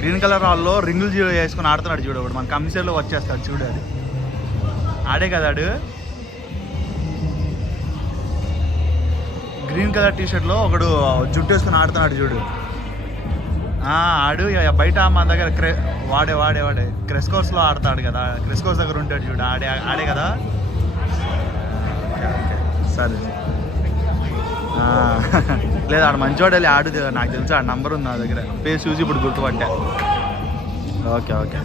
Green colour హాల్లో రింగులు వేసుకుని ఆడుతున్నాడు చూడు, ఒకడు మన కంపెనీలో వచ్చేస్తాడు చూడు, అది ఆడే కదా ఆడు. గ్రీన్ కలర్ టీషర్ట్లో ఒకడు జుట్టు వేసుకుని ఆడుతున్నాడు చూడు, ఆడు బయట మన దగ్గర వాడే క్రెస్కోర్స్లో ఆడతాడు కదా, క్రెస్కోర్స్ దగ్గర ఉంటాడు చూడు, ఆడే కదా. సరే లేదు ఆడ మంచివాడు ఆడు, నాకు తెలుసు ఆ నంబర్ ఉంది నా దగ్గర, పేరు చూసి ఇప్పుడు గుర్తుపట్టా. Okay okay.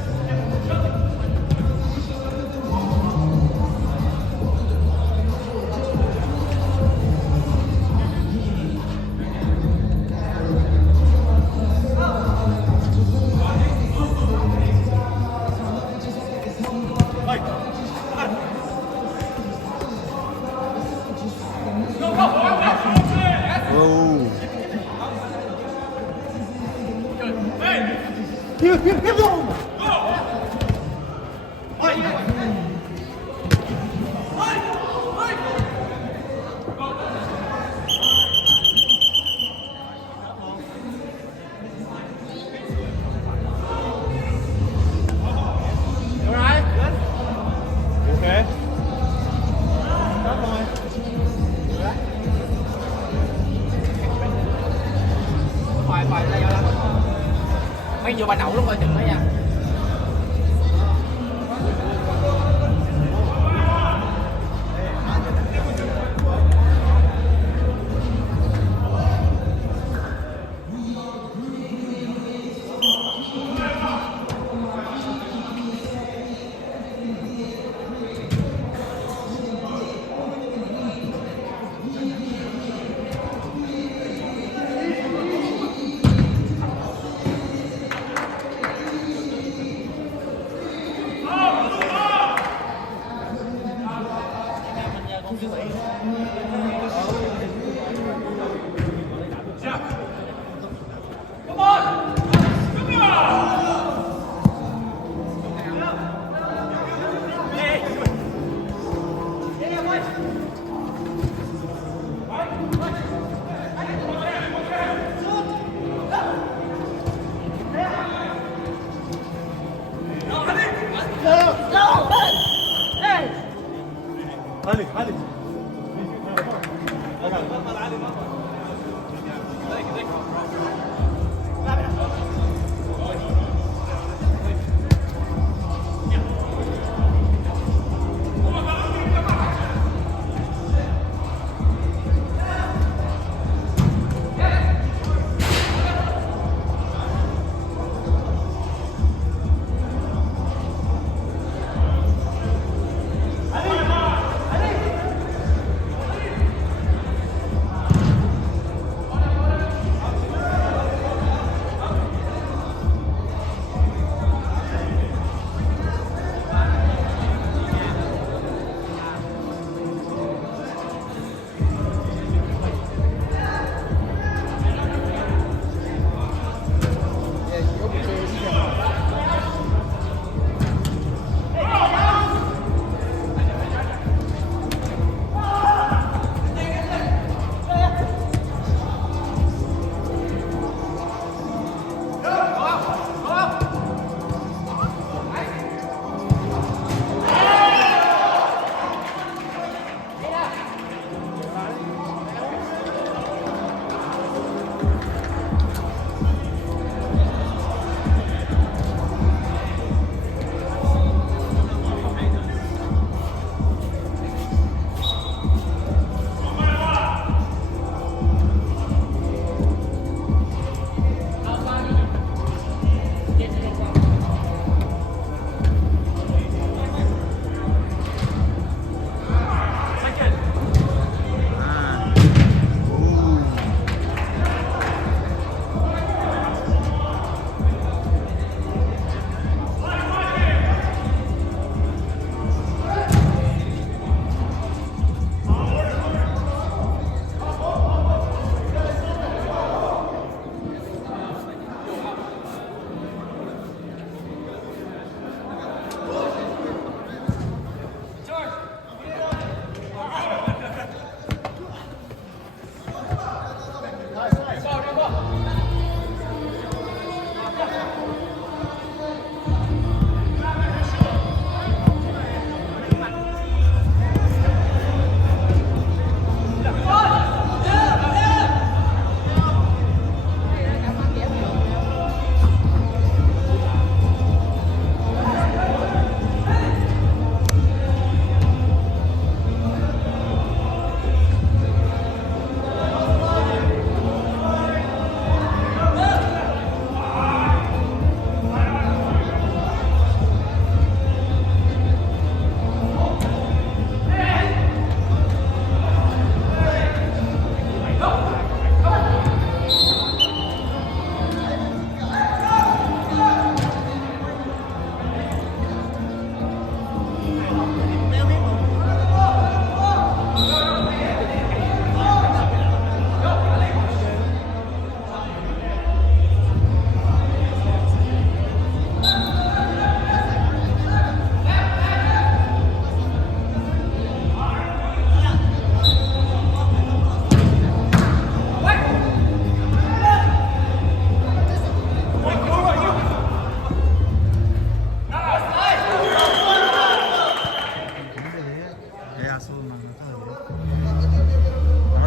Mấy vừa bà đậu luôn rồi chừng đó nha.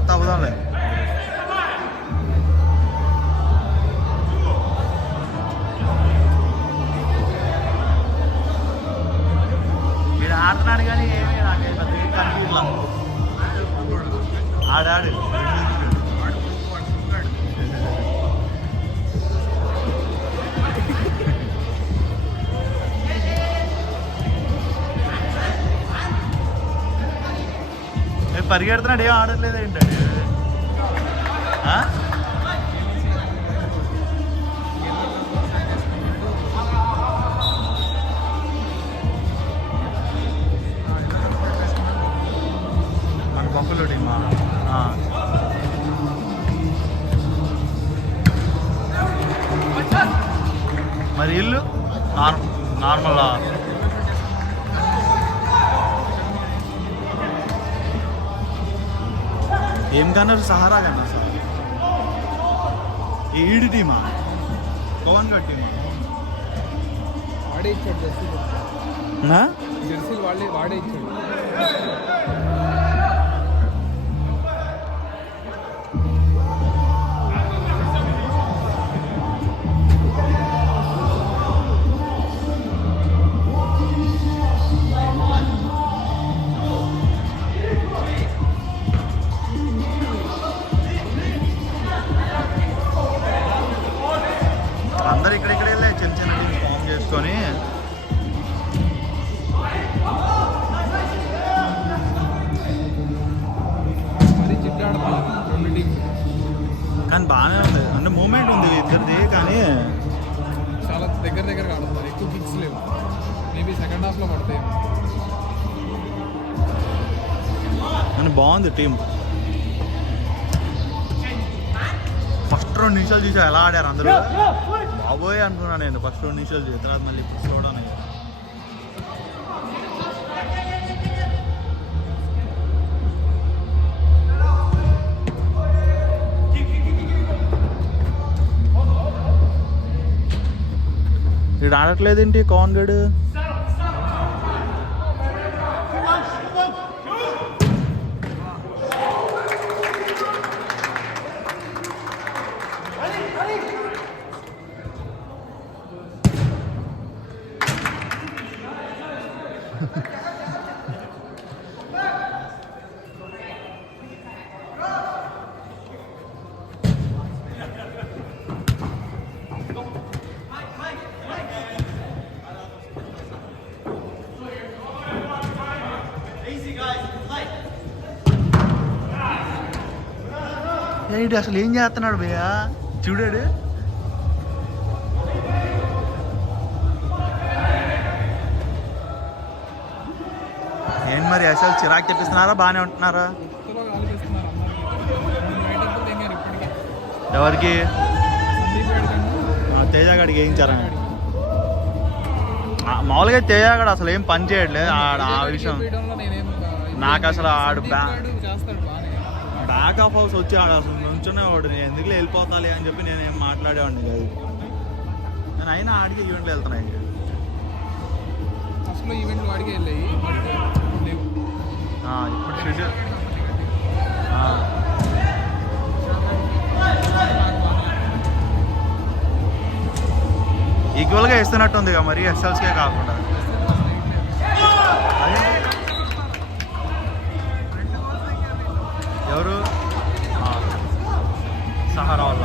తవ్వుదాంలే. వీడు ఆడుతున్నాడు కానీ ఏమీ నాకేం పెద్ద కనిపించలా. ఆడాడు పరిగెడుతున్నాడు, ఏం ఆడట్లేదు ఏంటండి. మన బొక్కలు టీమా మరి ఇల్లు నార్మల్ ఏం కన్నారు? సహారా కన్నా సార్. ఈడి టీమా పవన్ గడ్ టీమా వాడే ఇచ్చాడు జెర్సీలు వాడే ఇచ్చాడు. అందరు ఇక్కడిక్కడే చిన్న చిన్న టీమ్స్ ఫామ్ చేసుకొని కానీ బాగానే ఉంది, అంటే మూమెంట్ ఉంది ఇద్దరిది. కానీ చాలా దగ్గర ఆడుతున్నారు, ఎక్కువ కిక్స్ లేవు. మేబీ సెకండ్ హాఫ్లో పడతాయి. కానీ బాగుంది టీం. ఫస్ట్ 2 నిమిషాలు చూసా ఎలా ఆడారు అందరూ, బాబోయ్ అనుకున్నాను నేను. ఫస్ట్ 2 నిమిషాలు చూసిన తర్వాత మళ్ళీ ఇప్పుడు చూడడానికి వీడు ఆడట్లేదేంటి కాన్ గడు. ఏంటి అసలు ఏం చేస్తున్నాడు భయ్యా, చూడాడు. ఏంటి మరి అసలు చిరాకు తెప్పిస్తున్నారా, బాగానే ఉంటున్నారా? ఎవరికి? తేజ గడికి వేయించారా? మామూలుగా తేజ గడు అసలు ఏం పని చేయట్లేదు ఆ విషయం. నాకు అసలు ఆడు బ్యాక్ ఆఫ్ హౌస్ వచ్చి ఆడు అసలు నుంచునే వాడు. నేను ఎందుకు వెళ్ళిపోతాలి అని చెప్పి నేనేం మాట్లాడేవాడిని కాదు. నేను అయినా ఆడికి ఈవెంట్లు వెళ్తున్నాయి. అసలు ఈవెంట్లు వాడికి వెళ్ళాయి ఇప్పుడు షెడ్యూల్ ఈక్వల్గా ఇస్తున్నట్టుంది కదా మరి, ఎస్ఎల్స్కే కాకుండా. ఎవరు? సహారా వాళ్ళ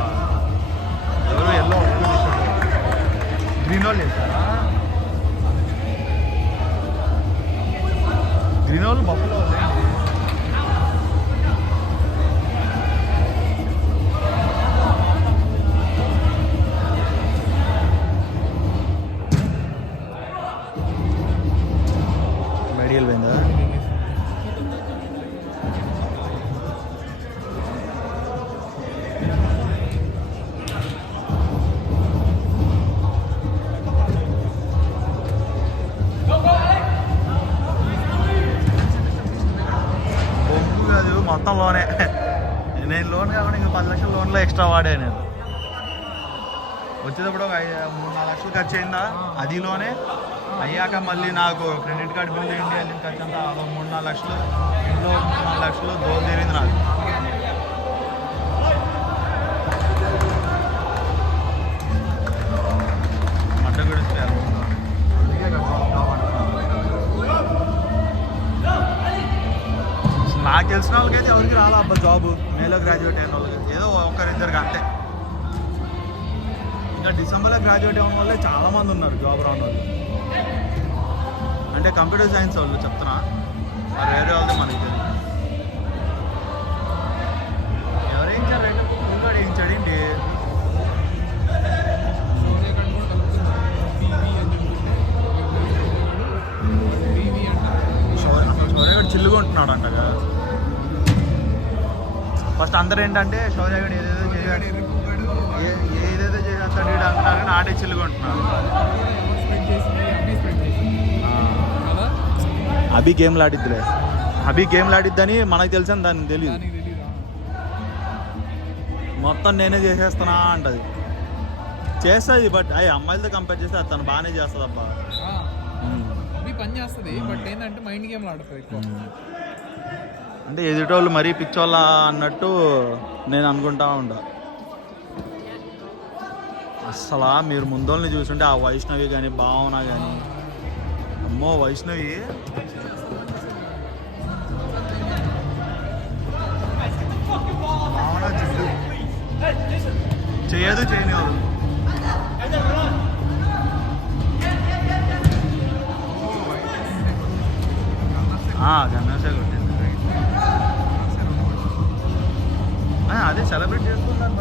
ఎవరు? ఎల్లో గ్రీన్ వాళ్ళు వేస్తారా? గ్రీన్ వాళ్ళు బఫ్ఫలో మెడికల్ పోయిందా? మొత్తం లోనే. నేను లోన్ కాకుండా ఇంకా 10 లక్షల లోన్లో ఎక్స్ట్రా వాడా. నేను వచ్చేటప్పుడు ఒక 3-4 లక్షలు ఖర్చు అయిందా అది లోనే. అయ్యాక మళ్ళీ నాకు క్రెడిట్ కార్డు బిల్ ఏంటి అని ఖర్చంతా 3-4 లక్షలు, ఇంట్లో 3-4 లక్షలు దోలు తీరింది నాకు. మడ్డ గురించి నాకు తెలిసిన వాళ్ళకైతే ఎవరికి రాలా అబ్బా జాబు, మేలో గ్రాడ్యుయేట్ అయిన వాళ్ళకి ఏదో ఒకరిద్దరికి అంతే. ఇంకా డిసెంబర్లో గ్రాడ్యుయేట్ అయిన వాళ్ళే చాలామంది ఉన్నారు జాబ్ రాని వాళ్ళు. అంటే కంప్యూటర్ సైన్స్ వాళ్ళు చెప్తున్నా, మరి వేరే వాళ్ళది మనకి తెలియదు. ఎవరేయించారు రైట్ కూడా వేయించాడు ఏంటి? శౌర్యగడ్ చిల్లుగా ఉంటున్నాడు అంటగా. ఫస్ట్ అందరు ఏంటంటే శౌర్యగడ్ ఏదేదో చేశాడు, ఏదేదో చేసేస్తాడు వీడు అంటున్నారు, కానీ ఆడే చిల్లుగా ఉంటున్నాడు. అభి గేమ్లు ఆడిద్దిలే, అభి గేమ్లు ఆడిద్దని మనకు తెలిసాను, దానికి తెలియదు. మొత్తం నేనే చేసేస్తున్నా అంటది, చేస్తుంది. బట్ అవి అమ్మాయిలతో కంపేర్ చేస్తే తను బాగానే చేస్తుంది అబ్బా. పని చేస్తుంది, బట్ ఏంటంటే మైండ్ గేమ్లు ఆడుతుంది ఎక్కువ. అంటే ఎదుటోళ్ళు మరీ పిచ్చోళ్ళ అన్నట్టు నేను అనుకుంటా ఉంటా. అసలు మీరు ముందోళ్ళని చూస్తుంటే ఆ వైష్ణవి కానీ భావన కానీ, అమ్మో వైష్ణవి భావన జిడ్డు చేయదు, చేయనివాడు. గన్నసే కొట్టింది. అదే సెలబ్రేట్ చేసుకున్నాను.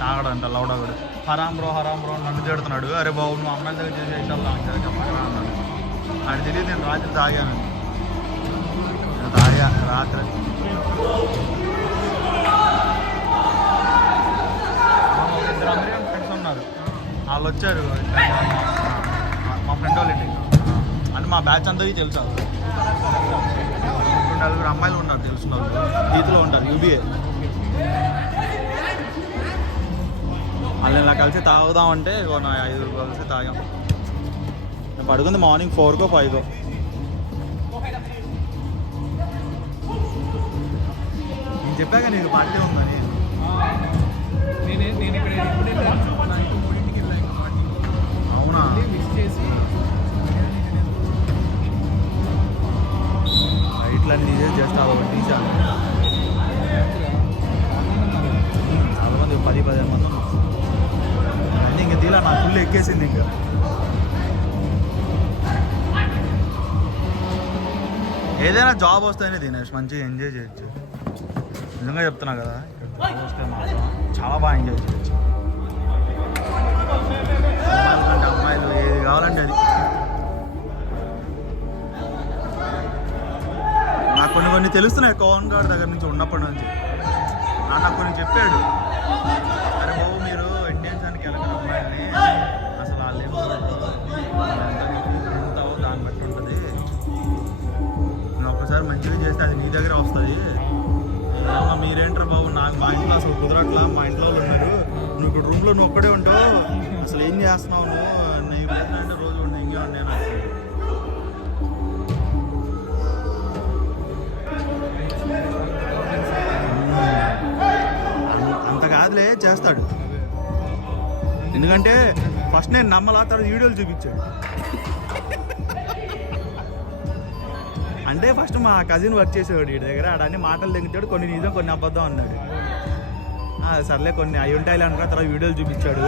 తాగడంట లౌడా కూడా హరాం బ్రో నన్ను తిడుతున్నాడు. అరే బాబు నువ్వు అమ్మాయిల దగ్గర చేసేసాను అన్నాడు. అది తెలియదు, నేను రాత్రి తాగాను, రాత్రి ఇద్దరు అమెరికన్ ఫ్రెండ్స్ ఉన్నారు, వాళ్ళు వచ్చారు. మా ఫ్రెండ్ వాళ్ళ ఇంటికి, అంటే మా బ్యాచ్ అందరికీ తెలుసు. 4 అమ్మాయిలు ఉన్నారు తెలిసిన వాళ్ళు, ఈతలో ఉంటారు, యూబీఏ. వాళ్ళు ఇలా కలిసి తాగుదామంటే 5 కలిసి తాగాం. నేను పడుకుంది మార్నింగ్ 4కో 5కో. నేను చెప్పాక నీకు పార్టీ ఉందని. అవునా? ఇట్లన్నీ నిజే చేస్తా టీచర్ చాలా మంది 10-15 మంది ఉన్నారు. అన్నీ ఇంక తీలా నాకు ఫుల్ ఎక్కేసింది. ఇంకా ఏదైనా జాబ్ వస్తేనే దినేష్ మంచిగా ఎంజాయ్ చేయొచ్చు. నిజంగా చెప్తున్నా కదా, ఇక్కడ వస్తే మాత్రం చాలా బాగా ఎంజాయ్ చేయొచ్చు. అమ్మాయిలు ఏది కావాలంటే అది. నాకు కొన్ని తెలుస్తున్నాయి పవన్ గారి దగ్గర నుంచి, ఉన్నప్పటి నుంచి. నాకు కొన్ని చెప్పాడు, అరే బాబు మీరు ఇండియన్స్ అని వెళ్ళగల అమ్మాయిని అసలు వాళ్ళు ఎంతావో దాన్ని బట్టి ఉంటుంది. నేను ఒక్కసారి మంచిగా చేస్తే అది నీ దగ్గర వస్తుంది. మీరేంటారు బాబు, నాకు మా ఇంట్లో అసలు కుదరట్లా, మా ఇంట్లో వాళ్ళు ఉన్నారు, నువ్వు ఇప్పుడు రూమ్లో నువ్వు ఒక్కడే ఉంటావు, అసలు ఏం చేస్తున్నావు నువ్వు, నీ అంటే రోజు ఉండి ఇంకే నేను అంత కాదులే చేస్తాడు. ఎందుకంటే ఫస్ట్ నేను నమ్మలా, తర్వాత వీడియోలు చూపించాడు. అంటే ఫస్ట్ మా కజిన్ వర్క్ చేసేవాడు వీడి దగ్గర, ఆడన్ని మాటలు తెగించాడు, కొన్ని నిజం కొన్ని అబద్ధం అన్నాడు. సర్లే కొన్ని అవి ఉంటాయి అనుకున్న తర్వాత వీడియోలు చూపించాడు.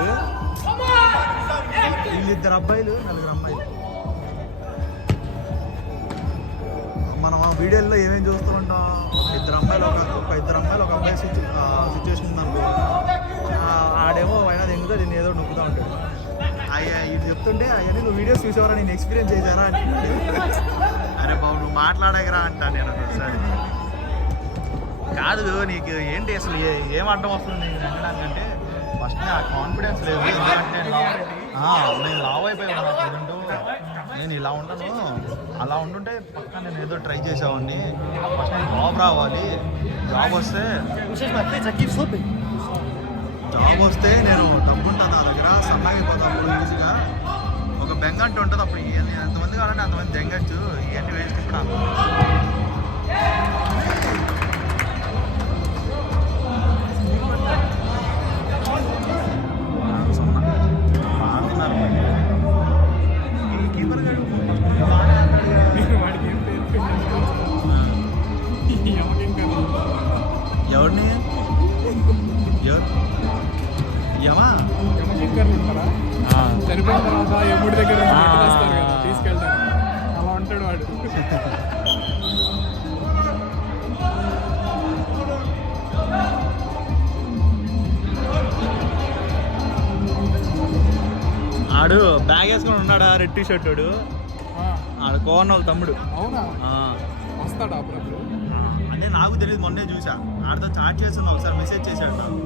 2 అబ్బాయిలు 4 అమ్మాయిలు. మనం ఆ వీడియోల్లో ఏమేమి చూస్తూ ఉంటాం, 2 అమ్మాయిలు ఒక అబ్బాయి సిచ్యువేషన్ ఉందనుకో, ఆడేమో అయినా తెంగుతా దీన్ని ఏదో నొక్కుతూ ఉంటాడు. ఇది చెప్తుంటే అవన్నీ నువ్వు వీడియోస్ చూసేవారా, నేను ఎక్స్పీరియన్స్ చేశారా అంటే, అరే బాబు నువ్వు మాట్లాడగరా అంటా నేను ఒకసారి. కాదు నీకు ఏంటి అసలు ఏం అడ్డం వస్తుంది నీకు అనడానికంటే, ఫస్ట్ ఆ కాన్ఫిడెన్స్ లేదు. ఎందుకంటే నేను లావ్ అయిపోయి ఉన్నాను, నేను ఇలా ఉంటాను, అలా ఉంటుంటే పక్కన నేను ఏదో ట్రై చేసామండి. ఫస్ట్ నేను జాబ్ రావాలి, జాబ్ వస్తే నేను డబ్బు ఉంటుంది నా దగ్గర, సన్నగా అయిపోతాను ఈజీగా. ఒక బెంగ అంటూ ఉంటుంది, అప్పుడు ఇవన్నీ ఎంతమంది కావాలంటే అంతమంది దెంగచ్చు. ఇవన్నీ వేస్ట్ ఇప్పుడు కీపర్ గారు వాడికి ఏం పేరు ఎవరిని యమా యమకింకర్లు ఉంటారా? చనిపోయిన తర్వాత యముడి దగ్గర వస్తారు కదా, తీసుకెళ్తారు. అలా ఉంటాడు వాడు. ఆడు బ్యాగ్ వేసుకొని ఉన్నాడా, రెడ్ టీ షర్ట్ వాడు. ఆడు కోవన్న వాళ్ళ తమ్ముడు. అవునా? వస్తాడా అప్పుడప్పుడు? అంటే నాకు తెలియదు, మొన్నే చూసా. ఆడితో చాట్ చేసింది, ఒకసారి మెసేజ్ చేశాడు నాకు.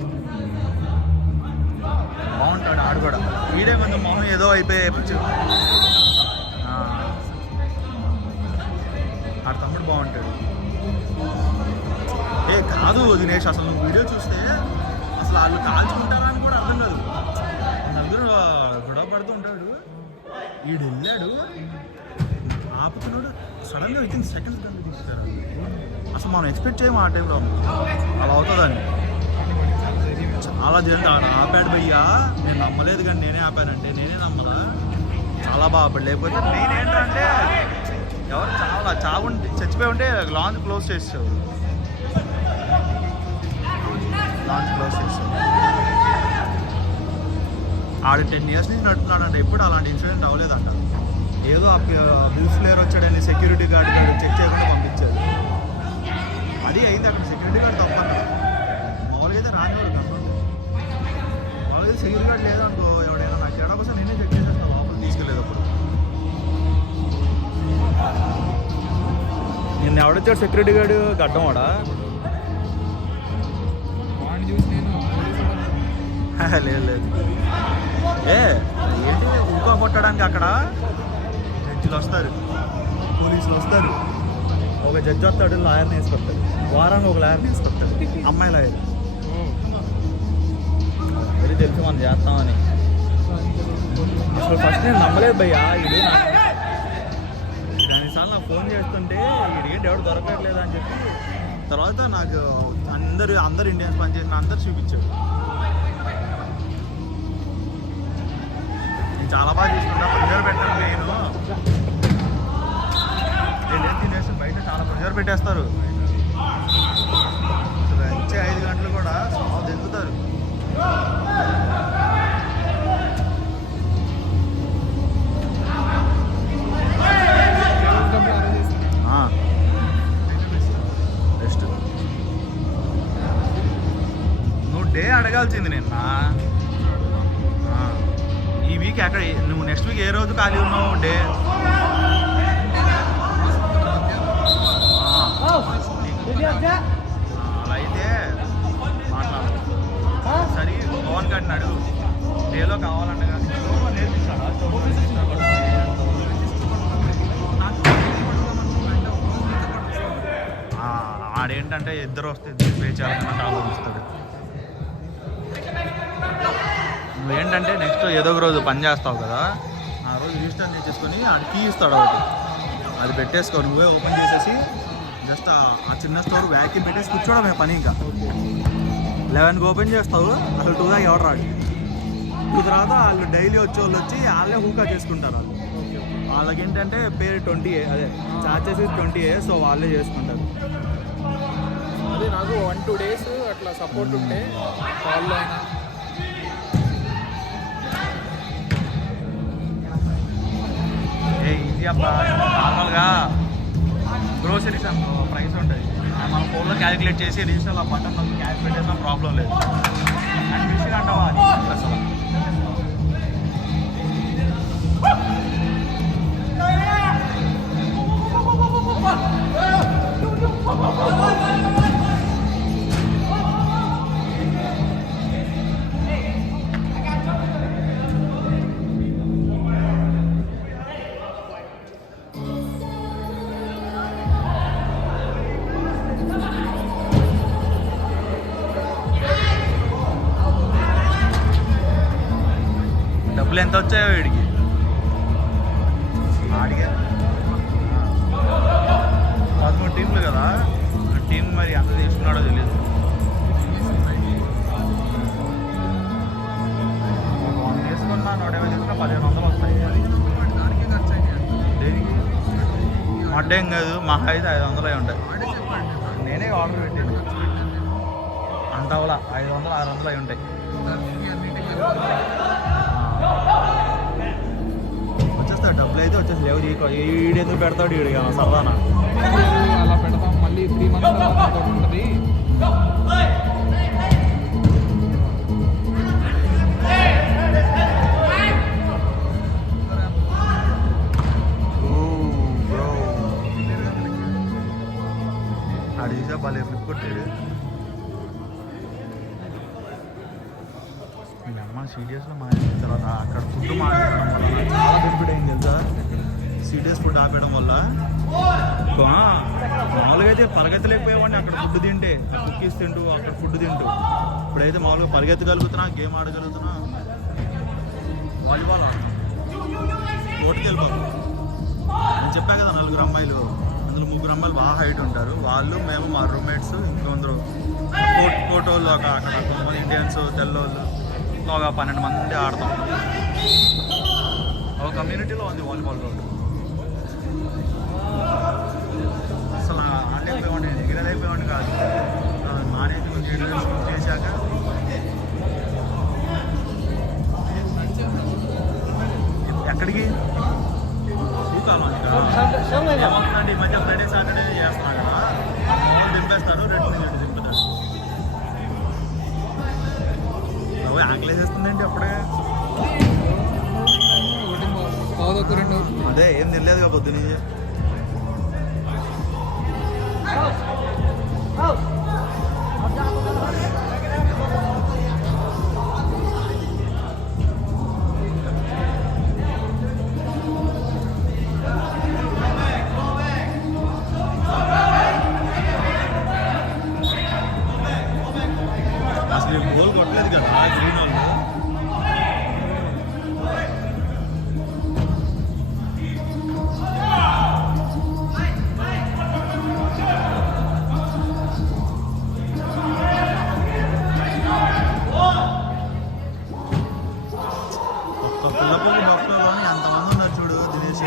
బాగుంటాడు ఆడు కూడా. వీడే కొంచెం మొహం ఏదో అయిపోయి ఆడ తమ్ముడు బాగుంటాడు. ఏ కాదు దినేష్, అసలు నువ్వు వీడియో చూస్తే అసలు వాళ్ళు కాల్చుకుంటారా అని కూడా అర్థం కాదు. అందరూ గొడవ పడుతూ ఉంటాడు, వీడు వెళ్ళాడు ఆపుతున్నాడు, సడన్గా విత్ ఇన్ సెకండ్స్ కన్నా తీసుకురా. అసలు మనం ఎక్స్పెక్ట్ చేయము ఆ టైంలో అలా అవుతుందని. చాలా జరుగుతుంది. ఆపాడు భయ్యా, నేను నమ్మలేదు కానీ నేనే ఆపానంటే నేనే నమ్మనా. చాలా బాగా ఆపాడు. లేకపోతే మెయిన్ ఏంటంటే ఎవరు చచ్చిపోయి ఉంటే లాంచ్ క్లోజ్ చేసావు. ఆడు 10 years నుంచి నడుపుతున్నాడంటే ఎప్పుడు అలాంటి ఇన్సిడెంట్ అవ్వలేదంట. ఏదో బిల్స్ ప్లేయర్ వచ్చాడని సెక్యూరిటీ గార్డ్ చెక్ చేయకుండా పంపించాడు. అది అయింది అక్కడ. సెక్యూరిటీ గార్డ్ తప్పన్నాడు. మామూలుగా అయితే రానివాడు కదా. మామూలుగా సెక్యూరిటీ గార్డ్ లేదనుకో, ఎవడైనా నాకు తేడా కోసం నేనే చెక్ చేసేస్తాను, లోపల తీసుకెళ్ళేటప్పుడు. నిన్న ఎవడొచ్చాడు సెక్యూరిటీ గార్డు? గడ్డం వాడా? వాడిని చూసి నేను లేదు లేదు. ఏంటి ఊకా కొట్టడానికి అక్కడ జడ్జిలు వస్తారు, పోలీసులు వస్తారు. ఒక జడ్జి వస్తాడు, లాయర్ని వేసుకొస్తాడు. వారానికి ఒక లాయర్ని వేసుకొస్తాడు, అమ్మాయి లాయర్. మరి తెలుసు మనం చేస్తామని. అసలు ఫస్ట్ నేను నమ్మలేదు భయ్యా. ఇది దానిసార్లు నాకు ఫోన్ చేస్తుంటే ఏంటి ఎవరు దొరకట్లేదు అని చెప్పి, తర్వాత నాకు అందరు ఇండియన్స్ పనిచేసిన అందరు చూపించాడు. చాలా బాగా చూసుకుంటా. ప్రెజర్ పెట్టాను నేను తినేసి బయట చాలా ప్రెజర్ పెట్టేస్తారు. అసలు వచ్చే 5 గంటలు కూడా స్మాల్ దిగుతారు. బెస్ట్. నువ్వు డే అడగాల్సింది నిన్న. ఈ వీక్ ఎక్కడ నువ్వు నెక్స్ట్ వీక్ ఏ రోజు ఖాళీ ఉన్నావు? డే అలా అయితే మాట్లాడు. సరే పవన్ గారిని అడుగు, డేలో కావాలంట కానీ నేర్పిస్తాడా? ఆడేంటంటే ఇద్దరు వస్తే ఇద్దరు పే చేయాలన్నట్టు ఆలోచిస్తాడు. నువ్వేంటంటే నెక్స్ట్ ఏదో ఒక రోజు పని చేస్తావు కదా, ఆ రోజు రిజిస్టర్ చేసేసుకొని ఆడు కీ ఇస్తాడు ఒకటి, అది పెట్టేసుకో. నువ్వే ఓపెన్ చేసేసి జస్ట్ ఆ చిన్న స్టోర్ వ్యాక్యూమ్ పెట్టేసి కూర్చోవడమే పని. ఇంకా 11కి ఓపెన్ చేస్తావు, అసలు 2 దాకా ఎవరు రాడు. 2 తర్వాత వాళ్ళు డైలీ వచ్చే వాళ్ళు వాళ్ళే హూకా చేసుకుంటారు. వాళ్ళకి ఏంటంటే పేరు 20A, అదే చార్జ్ చేసేది 20A, సో వాళ్ళే చేసుకుంటారు. అదే నాకు 1-2 days అట్లా సపోర్ట్ ఉంటే కాల్లో అయినా. ఈజీ అబ్బా. నార్మల్గా గ్రోసరీస్ ప్రైస్ ఉంటుంది, మన ఫోన్లో క్యాలిక్యులేట్ చేసి రిజిస్టర్లో బటన్ క్యాష్ పెట్టేసిన ప్రాబ్లం లేదు. అండ్ మిషన్ అంటావా అసలు డబ్బులు ఎంత వచ్చాయో వీడికి ఆడిగా 13 టీంలు కదా, టీం మరి ఎంత తీసుకున్నాడో తెలియదు. తీసుకున్నా 150 తీసుకున్నా 1500 వస్తాయి. దేనికి అడ్డేం కాదు, మహా అయితే 500 ఉంటాయి. నేనే ఆర్డర్ పెట్టాను అంత అవలా 500 600 అయి ఉంటాయి. వచ్చేస్తాడు డబ్బులు అయితే వచ్చేసి లేవు. ఈడెందుకు పెడతాడు ఈడు సరదానా అలా పెడతాం. మళ్ళీ 3 months తర్వాత ఉంటుంది. ఆడు చూసా బాగా ఫ్లిప్ కొట్టాడు. అమ్మ సీరియస్లో మానేసిన తర్వాత అక్కడ ఫుడ్ మానేయడం వల్ల చాలా బెనిఫిట్ అయింది తెలుసా. సీరియస్ ఫుడ్ ఆపేయడం వల్ల మామూలుగా అయితే పరిగెత్తలేకపోయేవాడిని అక్కడ ఫుడ్ తింటే, కుక్కీస్ తింటూ అక్కడ ఫుడ్ తింటూ. ఇప్పుడైతే మామూలుగా పరిగెత్తగలుగుతున్నా, గేమ్ ఆడగలుగుతున్నా, వాలీబాల్ కోర్టుకి వెళ్ళిపోతాం. నేను చెప్పా కదా 4 అమ్మాయిలు, అందులో 3 అమ్మాయిలు బాగా హైట్ ఉంటారు. వాళ్ళు మేము మా రూమ్మేట్స్ ఇంకొందరు కోటోళ్ళు అక్కడ కొంతమంది ఇండియన్స్ తెల్లోళ్ళు ఒక 12 మంది ఆడతాం. ఒక కమ్యూనిటీలో ఉంది వాలీబాల్ గ్రౌండ్. అసలు ఆడలేకపోయేవాడిని, ఎగిరలేకపోయేవాడిని కాదు. మానేసి చేశాక ఎక్కడికి కాలం ఏమవుతుందండి ఈ మధ్య ఫ్రైడే సాటర్డే చేస్తున్నా కదా, దింపేస్తాను 2 నుంచి దింపుతాను. ఆకలేసేస్తుందండి అప్పుడే. అదే ఏం తినలేదుగా పొద్దున్నీ. అసలు గోల్ కొట్టలేదు కదా గ్రీన్ వాళ్ళు. పిల్లపల్లి డాక్టర్లోని ఎంతమంది ఉన్నారు చూడు దినేష్.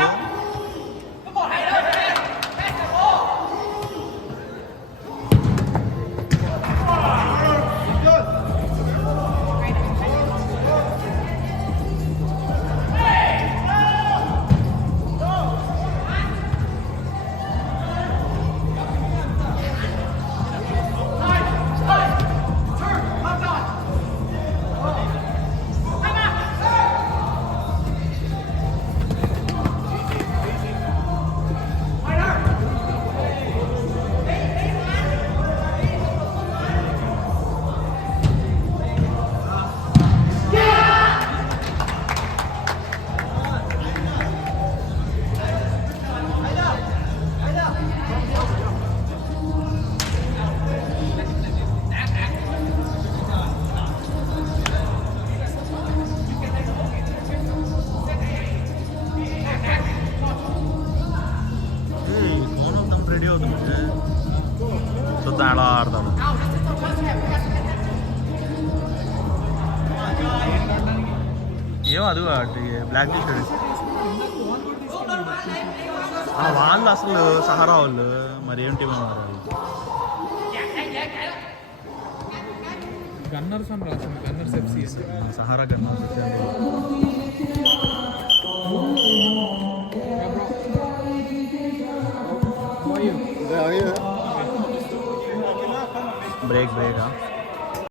రెడీ అవుతుంది చూద్దాం ఎలా ఆడతాడు. ఏమో అది బ్లాక్ టీషర్ట్ వాళ్ళు అసలు సహారా వాళ్ళు మరి ఏంటి గన్నర్స్ అని రాసింది. Gunners FC Sahara gunners. Break